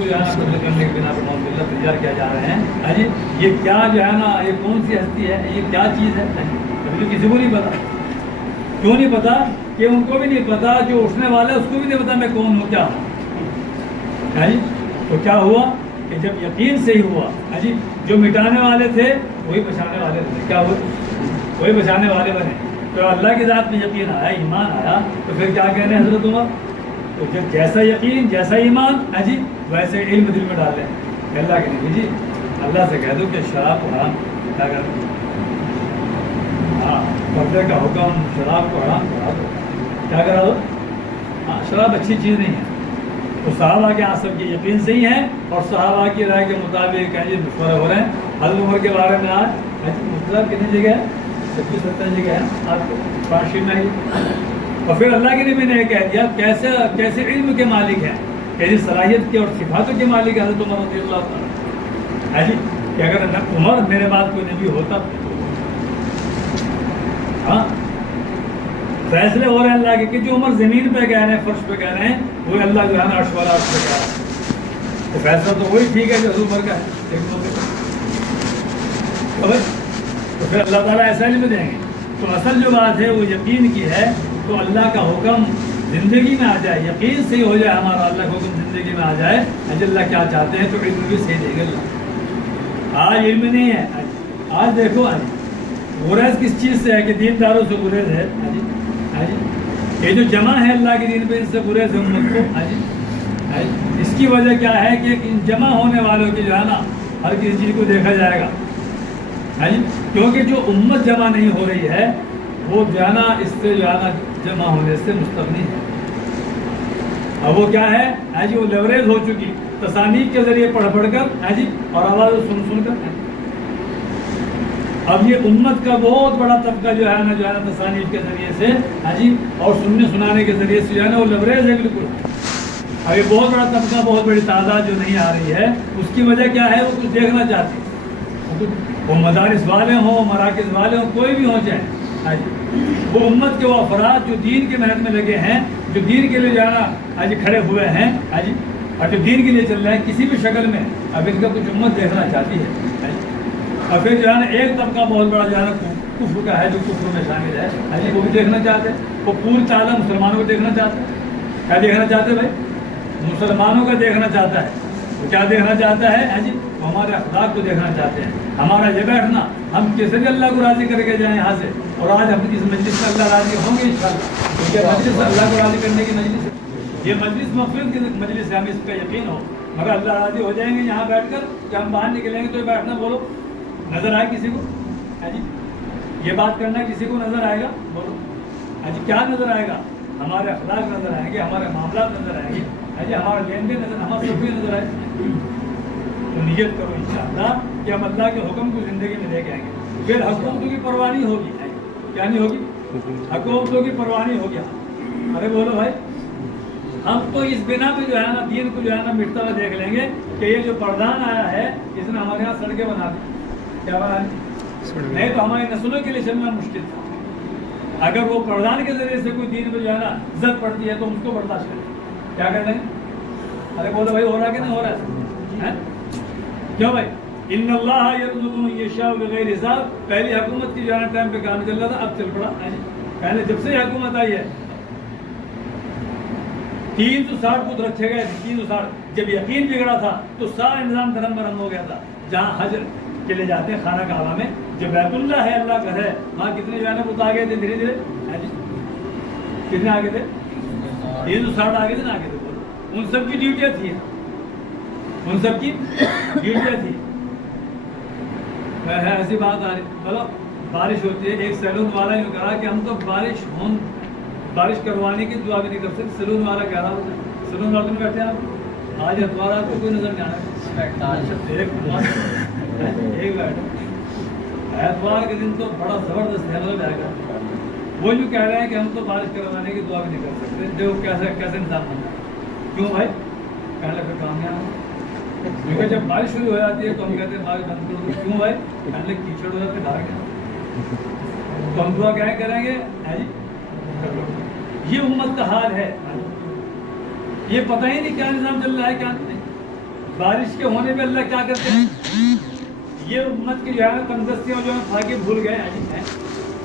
کو جو ہے نا قتل کرنے کے بنا پر معاملہ تیار کیا جا رہے ہیں. ہاں جی یہ کیا جو ہے نا یہ کون سی ہستی ہے, یہ کیا چیز ہے, ابھی تو کسی کو نہیں پتا. کیوں نہیں پتا؟ کہ ان کو بھی نہیں پتا, جو اٹھنے والا ہے اس کو بھی نہیں پتا میں کون ہوں کیا ہوں. ہاں جی تو کیا ہوا کہ جب یقین صحیح ہوا, ہاں جی جو مٹانے والے تھے وہی بچانے والے بنے. کیا ہوئے؟ وہی بچانے والے بنے. تو اللہ کی ذات میں یقین آیا, ایمان آیا, تو پھر کیا کہنے ہیں حضرت عمر, تو جب جیسا یقین جیسا ایمان, ہاں جی ویسے علم دل میں ڈال لیں. اللہ کے نبی جی اللہ سے کہہ دو کہ شراب کو حرام کیا کر دو, ہاں پردے کا حکم شراب کو حرام کرا دو, کیا کرا دو. ہاں شراب اچھی چیز نہیں ہے. تو صحابہ کے سب کے یقین صحیح ہیں اور صحابہ کی رائے کے مطابق کہیں مشورے ہو رہے ہیں. حضرت عمر کے بارے میں آج مطلب کتنی جگہ ہے, 26-27 جگہ ہے آپ کو فارشی میں. اور پھر اللہ کے نبی نے یہ کہہ دیا کیسے علم کے مالک ہیں, کیسی صلاحیت کے اور صفاتوں کے مالک ہے حضرت عمر رضی اللہ تعالیٰ. ہے جی کہ اگر عمر میرے بعد کوئی نبی ہوتا, ہاں فیصلے ہو رہے ہیں اللہ کے کہ جو عمر زمین پہ کہہ رہے ہیں, فرش پہ کہہ رہے ہیں, وہی اللہ جو ہے نا عرش والا عرش پہ کہہ رہا ہے. تو فیصلہ تو وہی ٹھیک ہے جو حضرت عمر کا ہے. تو پھر اللہ تعالیٰ ایسا علم دیں گے. تو اصل جو بات ہے وہ یقین کی ہے. تو اللہ کا حکم زندگی میں آ جائے, یقین صحیح ہو جائے ہمارا, اللہ کا حکم زندگی میں آ جائے, اج اللہ کیا چاہتے ہیں, تو علم بھی صحیح دے گا اللہ. آج علم نہیں ہے. آج دیکھو آج گریز کس چیز سے ہے کہ دین داروں سے گریز ہے. یہ جو جمع ہے اللہ کے دین پہ, ان سے گریز ہے امت کو. اس کی وجہ کیا ہے کہ ان جمع ہونے والوں کی جو ہے نا ہر کسی چیز کو دیکھا جائے گا. کیونکہ جو امت جمع نہیں ہو رہی ہے وہ جو ہے نا اس سے جو ہے نا جمع ہونے سے مستغنی ہے. اب وہ کیا ہے جی, وہ لیوریج ہو چکی تصانیف کے ذریعے پڑھ کر جی اور آواز سن کر. اب یہ امت کا بہت بڑا طبقہ جو ہے نا تصانیف کے ذریعے سے جی اور سننے سنانے کے ذریعے سے جو ہے نا وہ لیوریج ہے بالکل. اب یہ بہت بڑا طبقہ, بہت بڑی تعداد جو نہیں آ رہی ہے, اس کی وجہ کیا ہے, وہ کچھ دیکھنا چاہتی ہے. وہ مدارس والے ہوں, مراکز والے ہوں, کوئی بھی ہوں چاہے, وہ امت کے وہ افراد جو دین کے محنت میں لگے ہیں, جو دین کے لیے جو ہے نا کھڑے ہوئے ہیں, اور جو دین کے لیے چل رہے ہیں کسی بھی شکل میں, اب ان کا کچھ امت دیکھنا چاہتی ہے. اور پھر جو ہے نا ایک طبقہ بہت بڑا جو ہے نا کفر کا ہے, جو کفر میں شامل ہے, وہ بھی دیکھنا چاہتے ہیں. وہ پوری تعداد مسلمانوں کو دیکھنا چاہتے ہیں. کیا دیکھنا چاہتے ہیں بھائی, مسلمانوں کا دیکھنا چاہتا ہے. وہ کیا دیکھنا چاہتا ہے جی, وہ ہمارے اخلاق کو دیکھنا چاہتے ہیں. ہمارا یہ بیٹھنا, ہم کیسے بھی اللہ کو راضی کر کے جائیں یہاں سے, اور آج ہم اس مجلس میں اللہ راضی ہوں گے انشاءاللہ, کیونکہ مجلس اللہ کو راضی کرنے کی مجلس ہے. یہ مجلس مغفرت کی مجلس ہے, ہمیں اس کا یقین ہو. مگر اللہ راضی ہو جائیں گے یہاں بیٹھ کر, کہ ہم باہر نکلیں گے تو یہ بیٹھنا بولو نظر آئے کسی کو جی, یہ بات کرنا کسی کو نظر آئے گا, بولو جی کیا نظر آئے گا, ہمارے اخلاق نظر آئیں گے, ہمارے معاملات نظر آئیں گے جی, ہمارا لین دین نظر, ہمارا سب بھی نظر آئے. تو نیت کرو انشاءاللہ کہ ہم اللہ کے حکم کو زندگی میں لے کے آئیں گے. پھر حکومتوں کی پرواہ نہیں ہوگی. کیا نہیں ہوگی, حکومتوں کی پرواہ نہیں ہوگی. ارے بولو بھائی, ہم تو اس بنا پہ جو ہے نا دین کو جو ہے نا مٹتا ہوا دیکھ لیں گے کہ یہ جو پردھان آیا ہے اس نے ہمارے یہاں سڑکیں بنا دی. کیا بنا دی, نہیں تو ہماری نسلوں کے لیے چلنا مشکل تھا. اگر وہ پردھان کے ذریعے سے کوئی دین پہ جو ہے نا عزت پڑتی ہے تو اس کو برداشت کریں. کیا کہتے ہیں, ارے بولو بھائی, ہو رہا کہ نہیں ہو رہا ہے, کیوں بھائی, ان اللہ یرزق من یشاء بغیر حساب. پہلی حکومت کی جو ہے نا ٹائم پہ کام چل رہا تھا, اب چل پڑا. پہلے جب سے حکومت آئی ہے 360 بت رکھے گئے تھے, 360. جب یقین بگڑا تھا تو سارا نظام دھرم برہم ہو گیا تھا. جہاں حج کے لیے جاتے ہیں خانہ کعبہ میں, جو بیت اللہ ہے اللہ کا ہے, وہاں کتنے جو ہے نا بت آگے تھے دھیرے دھیرے, کتنے آگے تھے, 360 آگے تھے نا, آگے تھے. ان سب کی ڈیوٹیاں تھیں, ان سب کی ڈیوٹیاں تھیں. ایسی بات آ رہی, چلو بارش ہوتی ہے, ایک سیلون والا نے کہا کہ ہم تو بارش کروانے کی دعا بھی نہیں کر سکتے. سیلون والا کہہ رہا ہوتا ہے, سیلون والے میں بیٹھے ہیں آپ, آج اتوار آپ کو کوئی نظر نہیں آ رہا ہے. ایک بیٹھے اتوار کے دن تو بڑا زبردست ہے جائے گا. وہ جو کہہ رہے ہیں کہ ہم تو بارش کروانے کی دعا بھی نہیں کر سکتے, جو کیسے نظام بنتا ہے. کیوں بھائی, پہلے پھر کامیاب, کیونکہ جب بارش شروع ہو جاتی ہے تو ہم کہتے ہیں بارش بند کرو. کیوں بھائی, پہلے کیچڑ ہو جاتے ہیں ڈھار کے, تو ہم دعا کیا کریں گے جی. یہ امت کا حال ہے, یہ پتہ ہی نہیں کیا نظام چل رہا ہے کیا نہیں. بارش کے ہونے پہ اللہ کیا کرتے ہیں؟ یہ امت کی جو ہے تندرستیاں جو ہے کھا کے بھول گئے ہیں،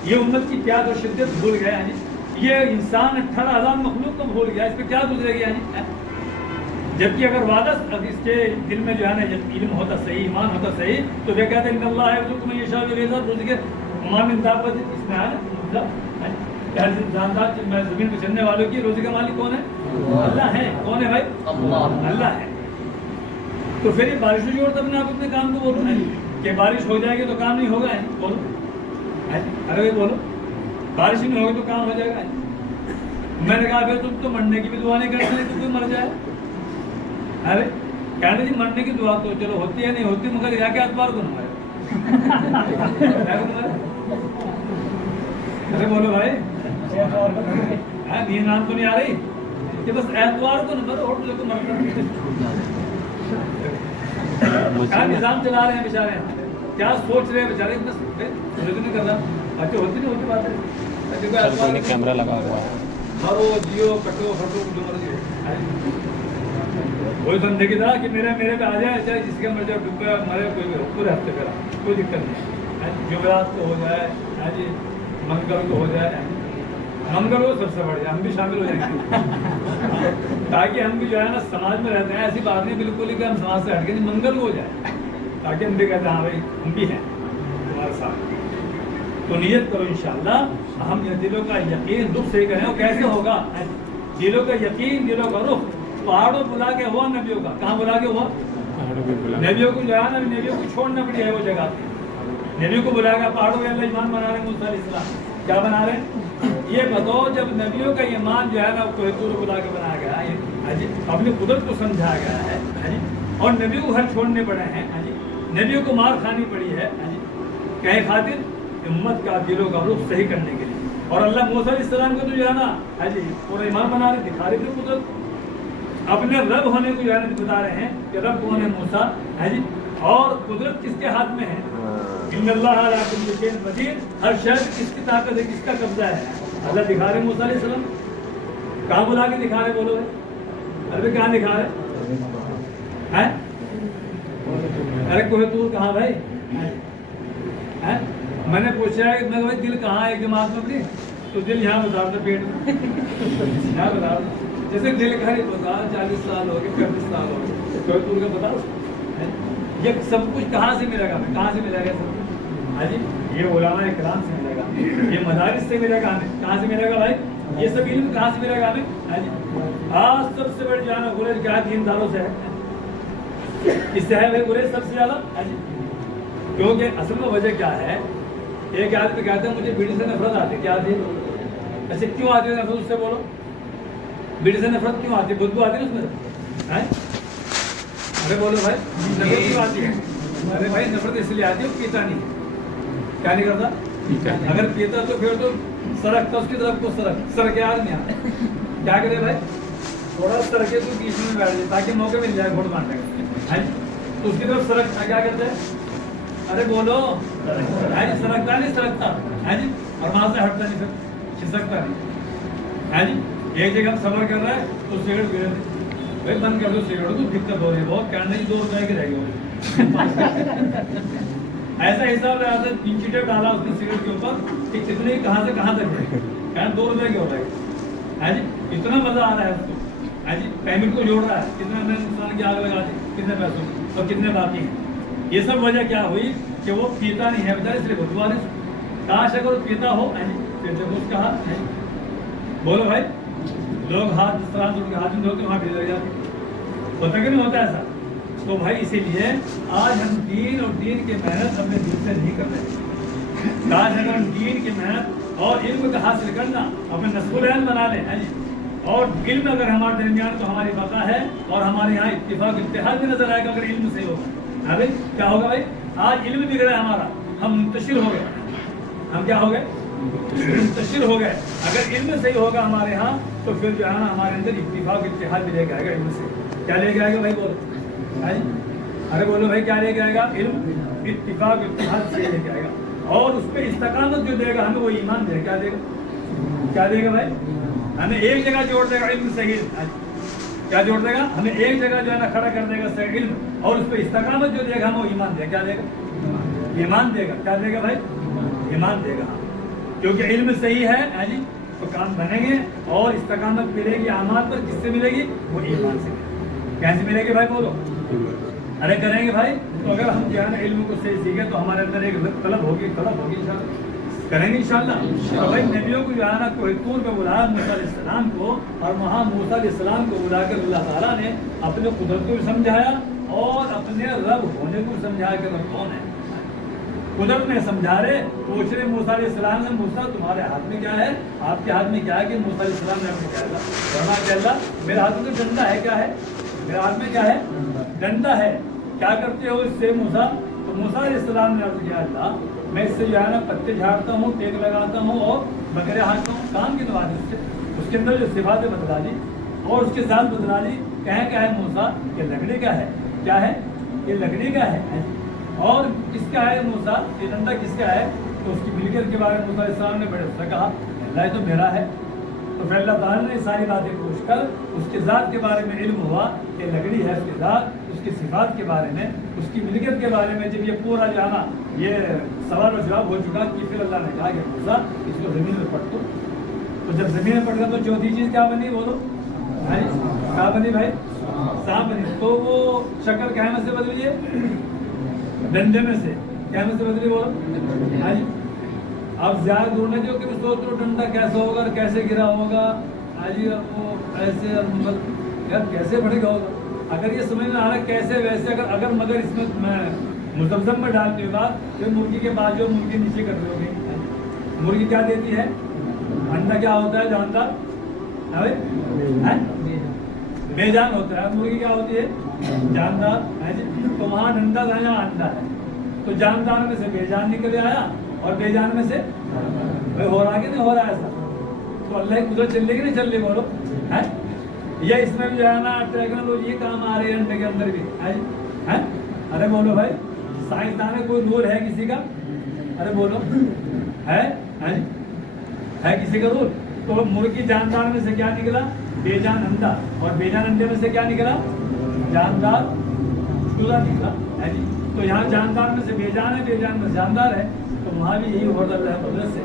یہ امت کی پیاس اور شدت بھول گئے ہیں، یہ انسان 18,000 مخلوق کو بھول گیا، اس پہ کیا گزرے گی جبکہ اگر وعدہ اس کے دل میں جو ہے نا علم ہوتا صحیح، ایمان ہوتا صحیح، تو وہ کہتے ہیں ان اللہ یرزقو من یشاء بغیر حساب، روزی کے وما من دابۃ، اس میں ہے نا جاندار زمین پہ چلنے والوں کی روزی کا مالک کون ہے؟ اللہ ہے۔ کون ہے بھائی؟ اللہ ہے۔ تو پھر یہ بارش نہیں جوڑتا اپنے آپ اپنے کام کو بولو کہ بارش ہو جائے گی تو کام نہیں ہوگا، بولو ارے بھائی بولو، بارش نہیں ہوگی تو کام ہو جائے گا۔ میں نے کہا پھر تم تو مرنے کی بھی دعا نہیں کرتے تو کوئی مر جائے۔ ارے کہنے جی مرنے کی دعا تو چلو ہوتی ہے نہیں ہوتی، مگر یا کہ اتوار کو نہ مرے۔ ارے بولو بھائی، نیند نام تو نہیں آ رہی کہ بس اتوار کو نہ مرو، اور کو مرنا کیا نظام چلا رہے ہیں بیچارے، کیا سوچ رہے ہیں بیچارے، نہیں کر رہا اچھا ہوتی نہیں ہوتی بات ہے، کیمرہ لگا ہوا ہے، مرو جیو کٹو پھٹو جو مرضی وہی بندے کی طرح کہ میرے پہ آ جائے، چاہے جس کا مرضی ڈبے مرے کوئی پورے ہفتے پہ کوئی دقت نہیں، جمعرات کو ہو جائے جی، منگل کو ہو جائے، منگل کو سب سے بڑھ جائے، ہم بھی شامل ہو جائیں گے تاکہ ہم بھی جو ہے نا سماج میں رہتے ہیں، ایسی بات نہیں بالکل ہی کہ ہم سماج سے ہٹ کے نہیں، منگل ہو جائے تاکہ ہم بھی کہتے ہیں ہاں بھائی ہم بھی ہیں تمہارے ساتھ۔ تو نیت کرو انشاءاللہ، ہم دلوں کا یقین رخ سے کریں، وہ کیسے ہوگا؟ دلوں کا یقین، دلوں کا رخ پہاڑوں بلا کے ہوا نبیوں کا، کہاں بلا کے ہوا؟ نبیوں کو جو ہے نا نبیوں کو چھوڑنا پڑی ہے وہ جگہ، نبیوں کو بلا کے پہاڑوں میں اللہ ایمان بنا رہے ہیں، موسیٰ علیہ السلام کیا بنا رہے ہیں؟ یہ بتاؤ جب نبیوں کا ایمان جو ہے نا کوہ طور بلا کے بنایا گیا ہے، اپنی قدرت کو سمجھایا گیا ہے، اور نبیوں کو گھر چھوڑنے پڑے ہیں، نبیوں کو مار کھانی پڑی ہے، کہیں خاطر امت کا دلوں کا رخ صحیح کرنے کے لیے، اور اللہ موسیٰ علیہ السلام کو تو جو ہے نا پورا ایمان بنا رہے، دکھا رہے تھے قدرت، اپنے رب ہونے کو جو ہے نا بتا رہے ہیں کہ رب کون ہے موسیٰ، اور قدرت کس کے ہاتھ میں ہے؟ ان اللہ علی کل شیء قدیر، ہر شے کس کی طاقت ہے، کس کا قبضہ ہے؟ اللہ دکھا رہے موسیٰ علیہ السلام، کہاں بلا کے دکھا رہے؟ بولو ارے کہاں دکھا رہے ہیں؟ ارے کوہ طور کہاں بھائی؟ میں نے پوچھا ہے کہ میں بھائی دل کہاں ہے ایک جماعت میں اپنی؟ تو دل یہاں بتا رہا تھا پیٹ میں، یہاں بتا رہا تھا، جیسے دل کا ہی بتا 40 سال ہو گئے 35 سال ہو گئے، کوہ طور کا بتا، یہ سب کچھ کہاں سے ملے گا؟ کہاں سے ملے گا سب کچھ؟ یہ علماء کرام سے ملے گا، یہ مدارس سے ملے گا ہمیں، کہاں سے ملے گا بھائی؟ یہ سب علم کہاں سے ملے گا ہمیں؟ آج سب سے بڑی جانا گریز کیا دینداروں سے ہے، اس سے ہے بھائی گریز سب سے زیادہ، کیونکہ اصل میں وجہ کیا ہے؟ ایک آدمی کہتے ہیں مجھے بیڑی سے نفرت آتی، کیا آتی ہے؟ ایسے کیوں آتی ہے نفرت؟ اس سے بولو، بیڑی سے نفرت کیوں آتی ہے؟ بدبو آتی ہے اس میں؟ ارے بولو بھائی نفرت کیوں آتی ہے؟ ارے بھائی نفرت اس لیے آتی ہے وہ پیتا نہیں، کیا نہیں کرتا؟ اگر پیتا تو پھر تو سرکتا اس کی طرف کو سرک یاد نہیں آتا، کیا کرے بھائی؟ تھوڑا سرکے تو بیچ میں بیٹھ جائے تاکہ موقع مل جائے گھوڑ مارنے کا، تو اس کی طرف سرک کیا کرتے ہیں؟ ارے بولو سرکتا نہیں سرکتا، اور وہاں سے ہٹتا نہیں، پھر کھسکتا نہیں، ایک جگہ ہم سفر کر رہے ہیں تو سگریٹ پی رہے تھے، بھائی بند کر دو سگریٹ کو دقت ہو رہی ہے بہت، کہنا نہیں 2 روپئے کی رہ گئی ایسا حساب رہا تھا، 3 چیٹیں ڈالا اس نے سگریٹ کے اوپر کہ کتنے کہاں سے کہاں تک ہے، کہنا 2 روپئے کی ہو رہا ہے، اتنا مزہ آ رہا ہے اس کو، پیمنٹ کو جوڑ رہا ہے، کتنے میں نقصان کی آگ لگا دی، کتنے پیسوں اور کتنے باقی ہیں۔ یہ سب وجہ کیا ہوئی کہ وہ پیتا نہیں ہے بتا، اس لیے بدبو آ رہی، کاش اگر وہ پیتا ہو پھر جب اس کا ہاتھ بولو بھائی، لوگ ہاتھ اس طرح سے ان کے ہاتھ میں دھوتے وہاں بھی لگ جاتے، ہوتا کہ نہیں ہوتا ایسا؟ تو بھائی اسی لیے آج ہم دین اور دین کی محنت اپنے دل سے نہیں کر رہے، آج اگر ہم دین کی محنت اور علم کا حاصل کرنا اپنے نصب العلم بنا لیں، اور علم اگر ہمارے درمیان تو ہماری بقا ہے، اور ہمارے یہاں اتفاق اتحاد بھی نظر آئے گا اگر علم صحیح ہوگا۔ بھائی کیا ہوگا بھائی؟ آج علم بگڑا ہے ہمارا، ہم منتشر ہو گئے، ہم کیا ہو گئے؟ منتشر ہو گئے۔ اگر علم صحیح ہوگا ہمارے ہاں تو پھر جو ہے نا ہمارے اندر اتفاق اتحاد بھی لے کے آئے گا علم سے۔ کیا لے کے آئے گا بھائی؟ بولو، ارے بولو بھائی، کیا لے کے آئے گا؟ علم اتفاق اتحاد سے لے کے آئے گا، اور اس پہ استقامت جو دے گا ہمیں وہ ایمان دے گا۔ کیا دے گا؟ کیا دے گا بھائی؟ ہمیں ایک جگہ جوڑ دے گا علم صحیح، کیا جوڑ دے گا؟ ہمیں ایک جگہ جو ہے نا کھڑا کر دے گا علم، اور اس پہ استقامت جو دے گا ہم وہ ایمان دے گا. کیا دے گا؟ ایمان دے گا. کیا دے گا بھائی؟ ایمان دے گا. کیونکہ علم صحیح ہے جی تو کام بنیں گے، اور استقامت ملے گی اعمال پر. کس سے ملے گی؟ وہ ایمان سے. کیسے ملے گی بھائی؟ بولو. ارے کریں گے بھائی. تو اگر ہم جو ہے نا علم کو صحیح سیکھیں تو ہمارے اندر ایک طلب ہوگی انشاءاللہ. کریں گے انشاءاللہ. تو بھائی نبیوں کو جو ہے نا کوہ طور پہ بلایا موسیٰ علیہ السلام کو، اور وہاں موسیٰ علیہ السلام کو بلا کر اللہ تعالیٰ نے اپنے قدرت کو بھی سمجھایا اور اپنے رب ہونے کو سمجھایا کہ رب کون ہے. قدرت میں سمجھا رہے، پوچھ رہے موسیٰ علیہ السلام نے، موسیٰ تمہارے ہاتھ میں کیا ہے؟ آپ کے ہاتھ میں کیا ہے؟ کہ موسیٰ علیہ السلام نے آپ کو کہا فرمایا کہ اللہ میرے ہاتھ میں تو ڈنڈا ہے. کیا ہے میرے ہاتھ میں؟ کیا ہے؟ ڈنڈا ہے. کیا کرتے ہو اس سے موسیٰ؟ تو موسیٰ علیہ السلام نے عرض کیا اللہ میں اس سے جو ہے نا پتے جھاڑتا ہوں، ٹیک لگاتا ہوں اور بکرے ہانکتا ہوں. کام کی نواز سے اس کے اندر جو صفات بدلا دی اور اس کے ساتھ بدلا دی. کہیں کیا ہے موسیٰ؟ کہ لکڑی کا ہے. کیا ہے؟ یہ لکڑی کا ہے. اور کس کا ہے موسیٰ؟ یہ ڈنڈا کس کا ہے؟ تو اس کی ملکیت کے بارے میں موسیٰ علیہ السلام نے بڑے اس سے کہا اللہ یہ تو میرا ہے. تو پھر اللہ تعالیٰ نے ساری باتیں پوچھ کر اس کے ذات کے بارے میں علم ہوا کہ لکڑی ہے اس کے ذات، اس کی صفات کے بارے میں، اس کی ملکیت کے بارے میں. جب یہ پورا جو ہے نا یہ سوال و جواب ہو چکا کہ پھر اللہ نے کہا کہ موسیٰ اس کو زمین میں پٹ دو. تو جب زمین میں پٹ گیا تو چوتھی چیز کیا بنی؟ بولو بھائی. کیا بنی بھائی؟ سانپ بنی. تو وہ شکل کیا میں سے بدلی ہے؟ ڈنڈے میں سے. کیا میں سے بدلی؟ بولو ہاں جی. اب زیادہ دور نہیں جو کہ سوچ رہو ڈنڈا کیسا ہوگا اور کیسے گرا ہوگا جی، وہ ایسے یار کیسے بڑھے گا ہوگا. اگر یہ سمجھ میں آ رہا ہے کیسے ویسے، اگر مگر اس میں مزمزم میں ڈالتے ہوئے بات پھر مرغی کے بعد جو مرغی نیچے کر رہے ہوگی. مرغی کیا دیتی ہے؟ انڈا. کیا ہوتا ہے؟ جاندار. بے جان ہوتا ہے. مرغی کیا ہوتی ہے؟ جاندار. تو وہاں ڈنڈا تھا، یہاں انڈا ہے. تو جاندار میں سے بے جان نکل آیا اور بے جان میں سے ہو رہا کہ نہیں ہو رہا ایسا. تو اللہ کی قدرت چل رہی کہ نہیں چل رہی؟ بولو. یہ اس میں بھی جو ہے نا ٹیکنالوجی کام آ رہی ہے انڈے کے اندر بھی. ارے بولو بھائی. سائنسدان میں کوئی رول ہے کسی کا؟ ارے بولو ہے کسی کا رول؟ تو مرغی جاندار میں سے کیا نکلا؟ بے جان انڈا. اور بے جان انڈے میں سے کیا نکلا؟ جاندار چوزا نکلا. تو یہاں جاندار میں سے بے جان ہے، بے جان میں جاندار ہے. تو وہاں بھی یہی ہو رہا ہے قدرت سے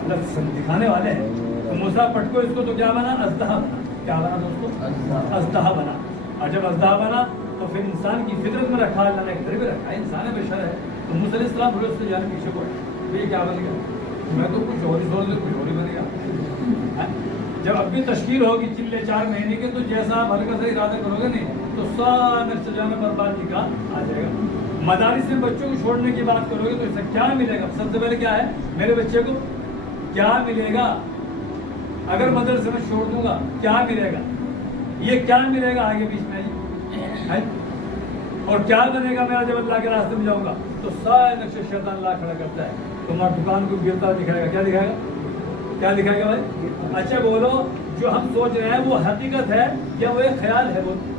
اللہ دکھانے والے ہیں. تو موسیٰ پٹ کو اس کو تو کیا بنا؟ اژدہا بنا. کیا بنا دوستو؟ اژدہا بنا. اور جب اژدہا بنا تو پھر انسان کی فطرت میں رکھا، اللہ نے ادھر بھی رکھا ہے. انسان ہے، بشر ہے. تو موسیٰ علیہ السلام بولے اس سے جانے پیچھے کو یہ کیا بن گیا؟ میں تو کچھ اور ہی سوچ لے، کچھ اور ہی بن گیا. جب اب بھی تشکیل ہوگی چلے 4 مہینے کے، تو جیسا آپ ہلکا سا ارادہ کرو گے نہیں تو سارا سجانا بربادی کا آ جائے گا. مدارس میں بچوں کو چھوڑنے کی بات کرو گے تو اس سے کیا ملے گا؟ سب سے پہلے کیا ہے؟ میرے بچے کو کیا ملے گا؟ اگر مدرسے میں چھوڑ دوں گا کیا ملے گا؟ یہ کیا ملے گا آگے بیچ میں؟ اور کیا بنے گا میرا جب اللہ کے راستے میں جاؤں گا؟ تو سارے نقش شیطان اللہ کھڑا کرتا ہے. تمہاری دکان کو گرتا دکھائے گا. کیا دکھائے گا؟ کیا دکھائے گا بھائی؟ اچھا بولو، جو ہم سوچ رہے ہیں وہ حقیقت ہے یا وہ ایک خیال ہے؟ بولو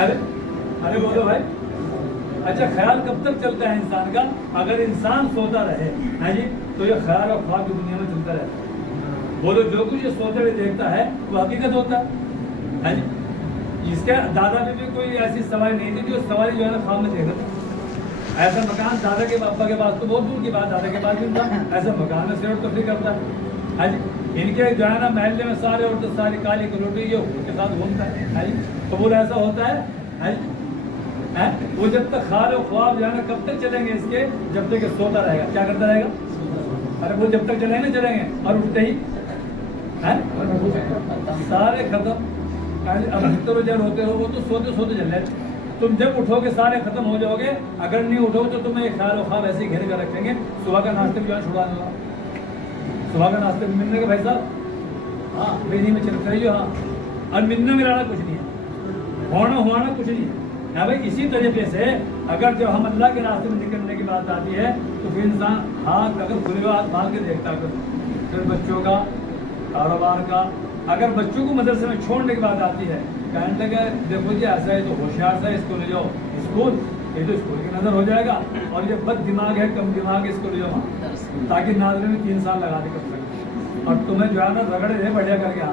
ارے بولو بھائی. اچھا خیال کب تک چلتا ہے انسان کا؟ اگر انسان سوتا رہے جی تو یہ خیال اور خواب کی دنیا میں چلتا رہتا ہے. بولو جو کچھ یہ سوتے ہوئے دیکھتا ہے وہ حقیقت ہوتا ہے جی. اس کے دادا میں بھی کوئی ایسی سواری نہیں تھی جو سواری جو ہے نا خواب میں دیکھا تھا. ایسا مکان دادا کے پاپا کے پاس تو بہت دور کی بات، دادا کے پاس بھی تھا. ایسا مکان میں سیر و تفریح کرتا ہے جی. ان کے جو ہے نا محلے میں سارے عورتیں ساری کالی کلوٹی یہ ان کے ساتھ گھومتا ہے جی. تو بولو ایسا ہوتا ہے جی. وہ جب تک خیال و خواب جو ہے نا کب تک چلیں گے اس کے؟ جب تک کہ سوتا رہے گا. کیا کرتا رہے گا؟ ارے وہ جب تک چلیں گے چلیں گے اور اٹھتے ہی سارے ختم. اب اکثر جب ہوتے ہو وہ تو سوتے سوتے چل رہے. تم جب اٹھو گے سارے ختم ہو جاؤ گے. اگر نہیں اٹھو گے تو تمہیں ایک خیال و خواب ایسے ہی گھیر کر رکھیں گے. صبح کا ناشتے میں جو ہے چھڑا دوں گا. صبح کا ناشتے میں ملنے کے بھائی صاحب ہاں بجلی میں چلتے رہیے. ہاں اور ملنا ملانا کچھ نہیں ہے، ہونا کچھ نہیں ہے. ہاں بھائی اسی طریقے سے اگر جب ہم اللہ کے راستے میں نکلنے کی بات آتی ہے تو پھر انسان ہاتھ اگر کھلے ہوئے ہاتھ مال کے دیکھتا ہے. پھر بچوں کا کاروبار کا، اگر بچوں کو مدرسے میں چھوڑنے کی بات آتی ہے کہنے لگے دیکھو جی ایسا ہے تو ہوشیار سا اس کو لے جاؤ اسکول، یہ تو اسکول کی نظر ہو جائے گا. اور یہ بد دماغ ہے، کم دماغ ہے، اس کو لے جاؤ تاکہ ناظرے میں 3 سال لگا دے کر سکتے. اور تمہیں جو ہے نا رگڑے دے بڑھیا کر کے ہاں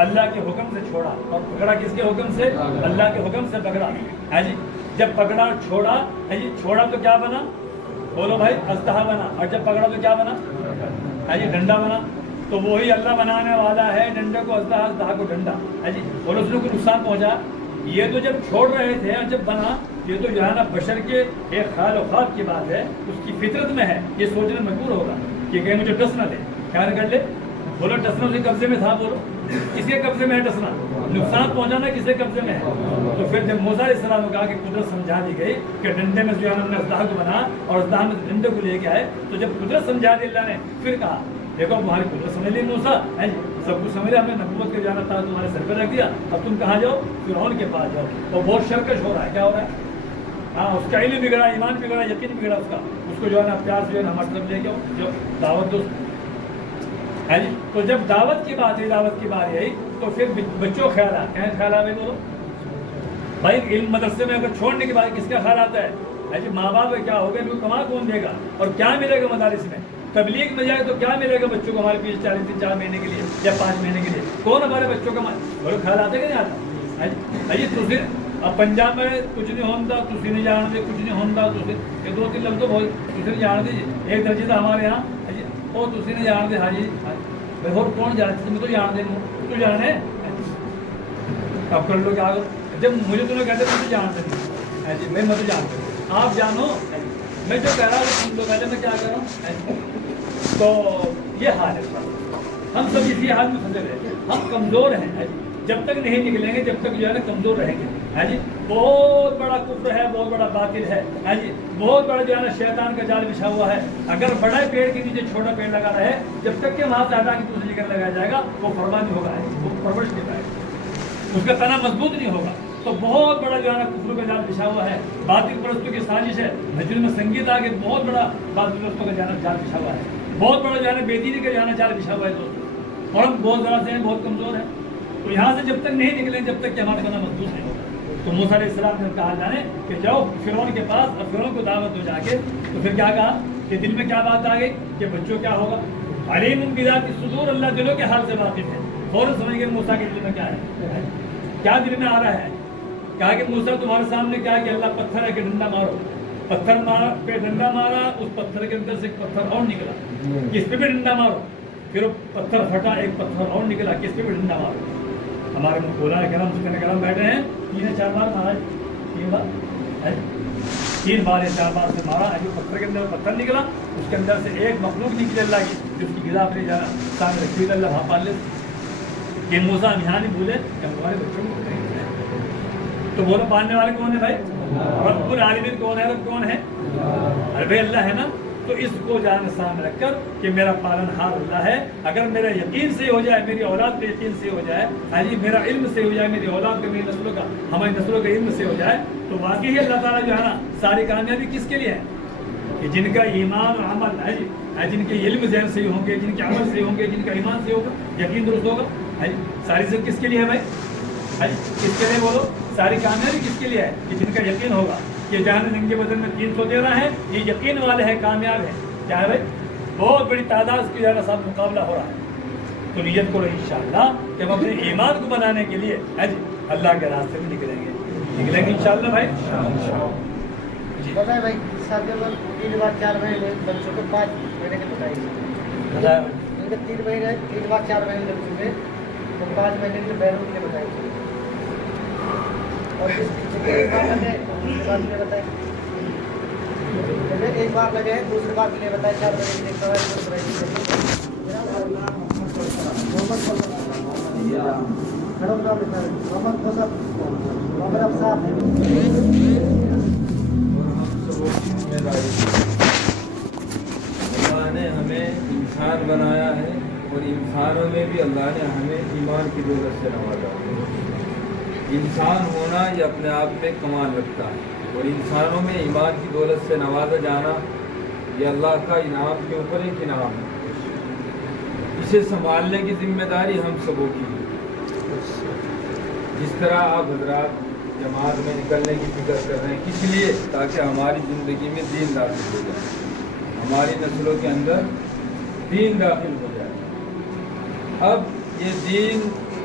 اللہ کے حکم سے چھوڑا، اور پکڑا کس کے حکم سے؟ اللہ کے حکم سے پکڑا ہے جی. جب پکڑا چھوڑا ہے جی، چھوڑا تو کیا بنا؟ بولو بھائی، اسلحہ بنا. اور جب پکڑا تو کیا بنا ہے جی؟ ڈنڈا بنا. تو وہی اللہ بنانے والا ہے ڈنڈے کو اسلحہ، اسلحہ کو ڈنڈا ہے جی. اور اس نے کوئی نقصان پہنچا؟ یہ تو جب چھوڑ رہے تھے اور جب بنا، یہ تو جو ہے نا بشر کے ایک خیال و خواب کی بات ہے، اس کی فطرت میں ہے. یہ سوچنے مجبور ہوگا کہ کہیں مجھے ٹس نہ دے. خیال کر لے. بولو ٹسنا اس کے قبضے میں تھا. بولو کس کے قبضے میں ہے ٹسنا؟ نقصان پہنچانا کس کے قبضے میں ہے؟ تو پھر جب موسیٰ علیہ السلام نے کہا کہ قدرت سمجھا دی گئی کہ ڈنڈے میں جو ہے ہم نے اسلحہ کو بنا اور اسلحہ میں ڈنڈے کو لے کے آئے، تو جب قدرت سمجھا دی اللہ نے، پھر کہا دیکھو تمہاری قدرت سمجھ لی موسیٰ، سب کچھ سمجھ لیا، ہم نے نبوت کے جانا تھا تمہارے سر پہ رکھ دیا، اب تم کہاں جاؤ؟ فرعون کے پاس جاؤ. اور بہت شرکش ہو رہا ہے. کیا ہو رہا ہے؟ ہاں، اس کا علم بگڑا، ایمان بگڑا، یقین بگڑا اس کا. اس کو جو ہے نا پیار سے جو ہے نا ہماری طرف لے کے آؤ، جو دعوت دو ہے جی. تو جب دعوت کی بات ہے، دعوت کی بات یہی، تو پھر بچوں خیال آ کیا خیال آ بولو بھائی. علم مدرسے میں اگر چھوڑنے کے بعد کس کا خیال آتا ہے جی؟ ماں باپ کیا ہو گیا، کما کون دے گا؟ اور کیا ملے گا مدارس میں؟ تبلیغ میں جائے تو کیا ملے گا بچوں کو ہمارے 40 دن 4 مہینے کے لیے یا 5 مہینے کے لیے؟ کون ہمارے بچوں کا بڑے خیال آتے کہ نہیں آتا ہے جی؟ تو پھر اب پنجاب میں کچھ نہیں ہوتا، تھی نہیں جان دے، کچھ نہیں ہوتا، یہ 2-3 لفظ تو بہت تھی نہیں جان دیجیے. ایک درجے تھا ہمارے یہاں ہے جی، وہ تھی نہیں جان دے. ہاں جی بھائی، اور کون جانتے؟ میں تو جان دے، تو جانے اب کر لو کیا کرو. جب مجھے تو کہتے میں تو جانتے نہیں ہے جی، میں تو جانتا ہوں، آپ جانو میں جو کہہ رہا ہوں تم لوگ کہتے میں کیا کر رہا ہوں. تو یہ حال ہے. ہم سب اسی حال میں پھنسے رہے ہیں. ہم کمزور ہیں جب تک نہیں نکلیں گے، جب تک جو ہے نا کمزور رہیں گے ہے جی. بہت بڑا کفر ہے، بہت بڑا باطل ہے جی. بہت بڑا جو ہے نا شیطان کا جال بچھا ہوا ہے. اگر بڑے پیڑ کے نیچے چھوٹا پیڑ لگا رہے، جب تک کہ وہاں سے ہٹا کے دوسری جگہ لگایا جائے گا، وہ فرمان نہیں ہوگا، وہ پرورش نہیں پائے گا، اس کا تنا مضبوط نہیں ہوگا. تو بہت بڑا جو ہے نا کفر کا جال بچھا ہوا ہے. باطل پرستوں کی سازش ہے. نجم میں سنگیت آگے بہت بڑا باطل پرستوں کا جال بچھا ہوا ہے. بہت بڑا جو ہے نا بے دینی کا جو ہے نا جال بچھا ہوا ہے دوستوں. اور ہم بہت ذرا سے ہیں، بہت کمزور ہیں. تو یہاں سے جب تک نہیں نکلیں، جب تک کہ ہمارا تنا مضبوط نہیں ہوگا. تو موسیٰ علیہ السلام نے کہا جانے کہ جاؤ فرعون کے پاس، اور فرعون کو دعوت دو جا کے. تو پھر کیا کہا کہ دل میں کیا بات آ گئی کہ بچوں کیا ہوگا؟ علیم بذات الصدور، اللہ دلوں کے حال سے واقف ہے. فوراً سمجھ گئے موسیٰ کے دل میں کیا ہے، کیا دل میں آ رہا ہے. کہا کہ موسیٰ تمہارے سامنے کیا کہ اللہ پتھر ہے کہ ڈنڈا مارو. پتھر پہ ڈنڈا مارا، اس پتھر کے اندر سے ایک پتھر اور نکلا، کس پہ بھی ڈنڈا مارو. پھر وہ پتھر پھٹا، ایک پتھر اور نکلا، کس پہ بھی ڈنڈا مارو. ہمارے مولانا کرام سکن کرام بیٹھے ہیں، 3-4 بار مارا، 3 بار 3 بار یا 4 بار سے مارا. جو پتھر کے اندر پتھر نکلا، اس کے اندر سے ایک مخلوق نکلی اللہ کی، جو اس کی غذا اپنے سامنے رکھی ہوئی، اللہ وہاں پال لے. کہ موسیٰ یہاں نہیں بھولے کہ ہمارے بچوں کو تو بولو پالنے والے کون ہے بھائی؟ رب العالمین کون ہے؟ رب کون ہے؟ ارے بھائی اللہ ہے نا. تو اس کو جان سامنے رکھ کر کہ میرا پالن ہار اللہ ہے. اگر میرا یقین سے ہو جائے، میری اولاد پہ یقین سے ہو جائے، ہاں جی میرا علم سے ہو جائے، میری اولاد کا، میری نسلوں کا، ہماری نسلوں کا علم سے ہو جائے، تو واقعی اللہ تعالیٰ جو ہے نا ساری کامیابی کس کے لیے ہے؟ کہ جن کا ایمان و عمل ہے جی، جن کے علم ذہن سے ہوں گے، جن کے عمل سے ہوں گے، جن کا ایمان سے ہوگا، یقین درست ہوگا. ساری چیز کس کے لیے ہے بھائی؟ کس کے لیے بولو؟ ساری کامیابی کس کے لیے ہے؟ کہ جن کا یقین ہوگا کہ جہاں ننگے بدن میں 313 ہیں، یہ یقین والے ہیں، کامیاب ہیں. کیا ہے بھائی؟ بہت بڑی تعداد کی جگہ ساتھ مقابلہ ہو رہا ہے. تو نیت کرو انشاءاللہ کہ ہم اپنے ایمان کو بنانے کے لیے اللہ کے راستے میں نکلیں گے انشاءاللہ بھائی. جی بتائیں بھائی، شادی میں 3 بار 4 مہینے بچوں کو 5 مہینے کے بتائیے. ان کے 3 مہینے 3 بار 4 مہینے لگ چکے، تو 5 مہینے کے بیرون کے بتائیے. اور ایک بار لگے دوسری بار کے لیے بتائیں. ایک بار لگے دوسری بار کے لیے بتائیں. 4 مہینے کے اللہ نے ہمیں انسان بنایا ہے، اور انسانوں میں بھی اللہ نے ہمیں ایمان کی دولت سے نوازا ہے. انسان ہونا یہ اپنے آپ میں کمال رکھتا ہے، اور انسانوں میں ایمان کی دولت سے نوازا جانا یہ اللہ کا انعام کے اوپر ایک انعام ہے. اسے سنبھالنے کی ذمہ داری ہم سبوں کی ہے. جس طرح آپ حضرات جماعت میں نکلنے کی فکر کر رہے ہیں، کس لیے؟ تاکہ ہماری زندگی میں دین داخل ہو جائے، ہماری نسلوں کے اندر دین داخل ہو جائے. اب یہ دین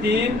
3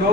2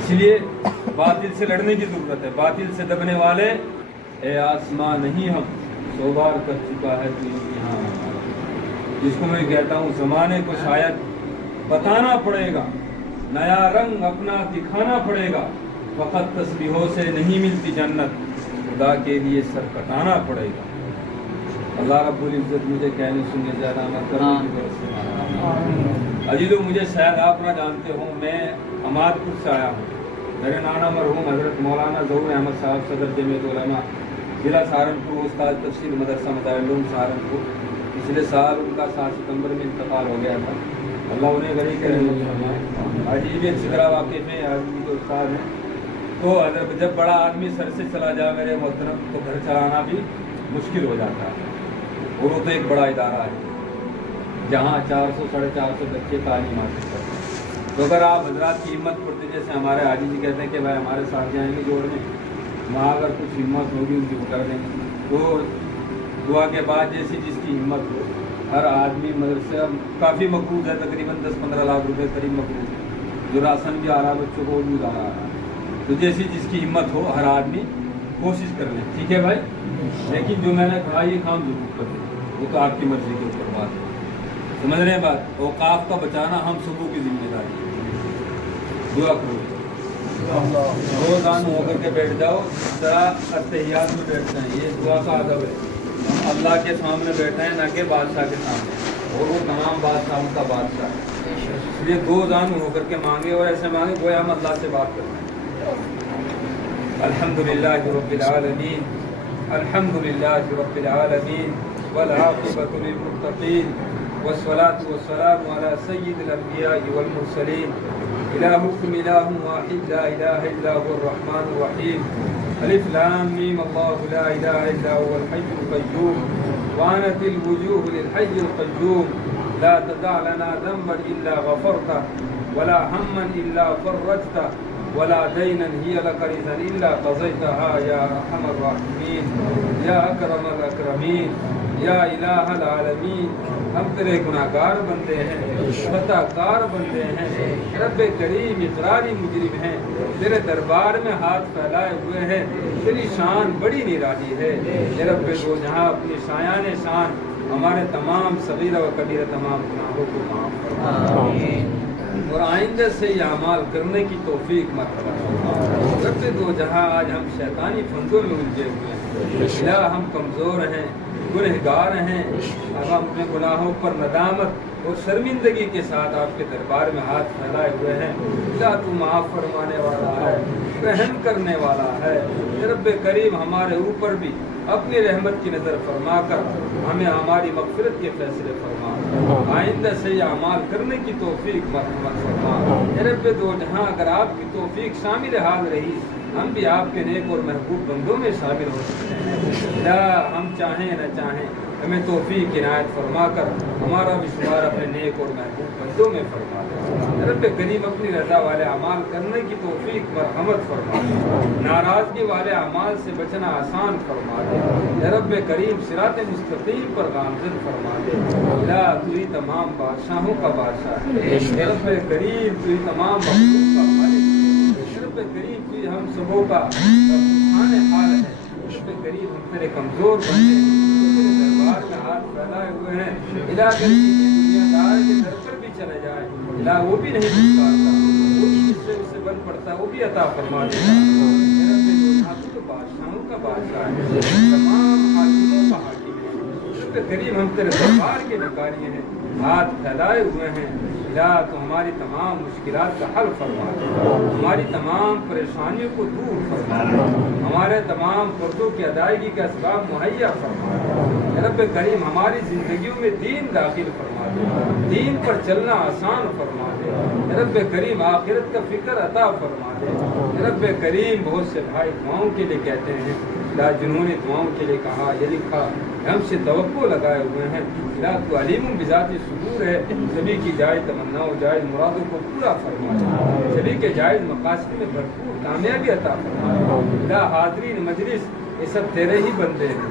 اس لیے باطل سے لڑنے کی ضرورت ہے. باطل سے دبنے والے اے آسمان نہیں ہم 100 بار کر چکا ہے تو یہاں جس کو میں کہتا ہوں زمانے کو شاید بتانا پڑے گا, نیا رنگ اپنا دکھانا پڑے گا, فقط تسبیحوں سے نہیں ملتی جنت, خدا کے لیے سر کٹانا پڑے گا. اللہ رب العزت مجھے کہنے سننے زیادہ مت کرنا. عزیزو مجھے شاید آپ نہ جانتے ہوں, میں حماد پور سے آیا ہوں. میرے نانا مرحوم حضرت مولانا ظہور احمد صاحب صدر جمعیت علماء ضلع سہارنپور, استاد تفسیر مدرسہ مدارس العلوم سہارنپور, پچھلے سال ان کا 7 ستمبر میں انتقال ہو گیا تھا. اللہ انہیں غنی کرے. آج یہ بھی اچھی طرح واقف ہیں, آج بھی تو استاد ہیں. تو جب بڑا آدمی سر سے چلا جائے میرے محترم تو گھر چلانا بھی مشکل ہو جاتا ہے. اور وہ تو ایک بڑا ادارہ ہے جہاں 400 450 بچے تعلیم حاصل کرتے ہیں. تو اگر آپ حضرات کی ہمت پڑتی, جیسے ہمارے حاجی جی کہتے ہیں کہ بھائی ہمارے ساتھ جائیں گے جوڑنے, وہاں اگر کچھ ہمت ہوگی ان کی وہ کر دیں گے. تو دعا کے بعد جیسی جس کی ہمت ہو, ہر آدمی مدرسہ کافی مقروض ہے, تقریباً 10-15 لاکھ روپے قریب مقروض ہے, جو راشن بھی آ رہا ہے بچوں کو بھی آ رہا ہے. تو جیسی جس کی ہمت ہو ہر آدمی کوشش کر لیں, ٹھیک ہے بھائی. لیکن جو میں نے کہا یہ کام ضرور کر دیں, وہ تو آپ کی مرضی کے اوپر بات ہے. سمجھ رہے ہیں بات. اوقاف کا بچانا ہم سبوں کی ذمہ داری ہے. دعا کرو, روزانہ ہو کر کے بیٹھ جاؤ, اس طرح اتحیات میں بیٹھتے ہیں. یہ دعا کا ادب ہے. ہم اللہ کے سامنے بیٹھے ہیں, نہ کہ بادشاہ کے سامنے, اور وہ تمام بادشاہوں کا بادشاہ ہے. اس لیے دو زانو ہو کر کے مانگے, اور ایسے مانگے گویا ہم اللہ سے بات کرتے ہیں. الحمدللہ رب العالمین, الحمدللہ رب العالمین, والعاقبۃ للمتقین, والصلاة والسلام علی سید الانبیاء والمرسلین. الہکم الہ واحد لا الہ الا هو الرحمن الرحیم. الف لام میم اللہ لا الہ الا هو الحی القیوم وعنت الوجوہ للحی القیوم. لا تدع لنا ذنبا الا غفرته ولا ہما الا فرجته ولا دینا هی لک رضا الا قضیتها یا ارحم الراحمین یا اکرم الاکرمین یا الہ العالمین. ہم تیرے گناہگار بندے ہیں, خطا کار بندے ہیں, رب کریم اقراری مجرم ہیں, تیرے دربار میں ہاتھ پھیلائے ہوئے ہیں. تیری شان بڑی نرالی ہے. اے رب دو جہاں اپنی شایان شان ہمارے تمام صغیرہ و کبیرہ تمام گناہوں کو معاف فرما, اور آئندہ سے یہ اعمال کرنے کی توفیق مت فرما. رب دو جہاں آج ہم شیطانی پھندوں میں الجھے ہوئے ہیں. الہ ہم کمزور ہیں, گنہگار ہیں, ہم اپنے گناہوں پر ندامت اور شرمندگی کے ساتھ آپ کے دربار میں ہاتھ پھیلائے ہوئے ہیں. اللہ تو معاف فرمانے والا ہے, رحم کرنے والا ہے. رب کریم ہمارے اوپر بھی اپنی رحمت کی نظر فرما کر ہمیں ہماری مغفرت کے فیصلے فرما. آئندہ سے یہ اعمال کرنے کی توفیق مت فرما. رب دو جہاں اگر آپ کی توفیق شامل حال رہی, ہم بھی آپ کے نیک اور محبوب بندوں میں شامل ہو سکتے ہیں. یا ہم چاہیں نہ چاہیں ہمیں توفیق عنایت فرما کر ہمارا بھی شمار اپنے نیک اور محبوب بندوں میں فرما دے. رب کریم اپنی رضا والے اعمال کرنے کی توفیق مرحمت فرما دے. ناراضگی والے اعمال سے بچنا آسان فرما دے. رب کریم صراط مستقیم پر گامزن فرما دے. لا تو ہی تمام بادشاہوں کا بادشاہ ہے. رب کریم تو ہی تمام مخلوق کا مالک ہے. رب کریم تو ہی ہم سبوں کا سبحان حال ہے. رب کریم ہم تیرے کمزور بندے تیرے دربار میں ہاتھ پھیلائے ہوئے ہیں. الہ کر دنیا دار کے در پر بھی چلے جائے, الہ وہ بھی نہیں پکارتا, وہ بھی جس سے اسے بن پڑتا وہ بھی عطا فرما دیتا. رب تو بادشاہوں کا بادشاہ ہے, تمام حاکموں کا حاکم ہے. رب کریم ہم تیرے دربار کے بھکاری ہیں, ہاتھ پھیلائے ہوئے ہیں. الہ تو ہماری تمام مشکلات کا حل فرما دے, ہماری تمام پریشانیوں کو دور فرما دے, ہمارے تمام قرضوں کی ادائیگی کے اسباب مہیا فرما دے. رب کریم ہماری زندگیوں میں دین داخل فرما دے, دین پر چلنا آسان فرما دے. رب کریم آخرت کا فکر عطا فرما دے. رب کریم بہت سے بھائی دعاؤں کے لیے کہتے ہیں, جنہوں نے دعاؤں کے لیے کہا, یہ لکھا ہم سے توقع لگائے ہوئے ہیں. لا تو علیم بذات صدور ہے, سبھی کی جائز تمناؤں جائز مرادوں کو پورا فرما دے, سبھی کے جائز مقاصد میں بھرپور کامیابی عطا فرما دے. لا حاضرین مجلس یہ سب تیرے ہی بندے ہیں,